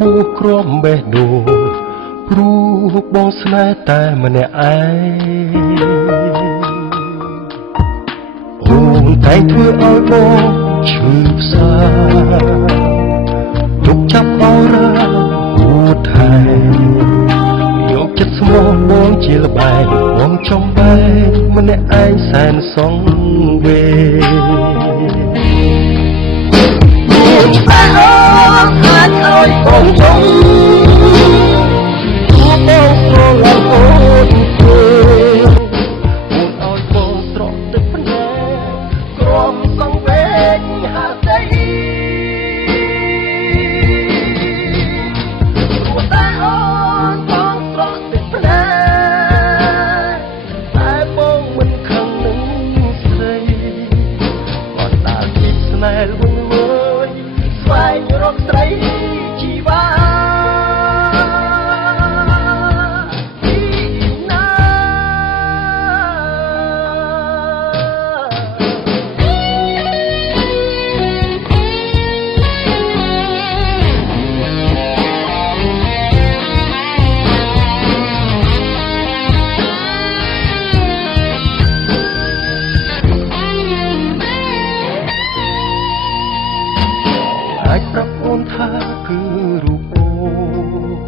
បួសក្រំបេះដូងព្រោះបងស្នេហ៍តែម្នាក់ឯងអូនតែធ្វើឲ្យបងឈឺផ្សាទុកចាប់អរហួតថែយកចិត្តស្មោះបងជាល្បែងបងចំបែងម្នាក់ឯងសែនសងវេតែអូនខាត់ឲ្យបងចង់ទូបងស្រឡាញ់អូនទេអូនឲ្យបងត្រង់ទឹកភ្នែកក្រំកង់វែងហាត់តែព្រោះតែអូនបងត្រង់ទឹកភ្នែកតែបងមិនខឹងនឹងស្រីគាត់ដើរពីស្នេហ៍វិញស្វែងរកស្រីជីវ៉ាទីណាអាចប្រាប់អូនថាគឺរូបអូន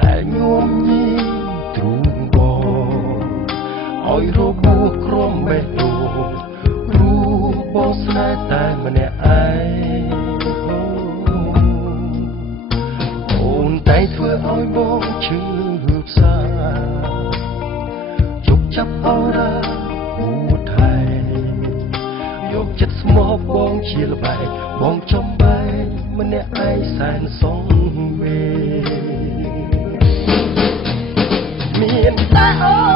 ដែលញោមញីទ្រូងបងឲ្យរបួសក្រំបេះដូងរូបបងស្នេហ៍តែម្នាក់ឯងអូនតែធ្វើឲ្យបងឈឺផ្សាជប់ចាប់អរហួតថែយកចិត្តស្មោះបងជាល្បែងបងចំបែងម្នាក់ឯងសែនសងវេមានតែអូ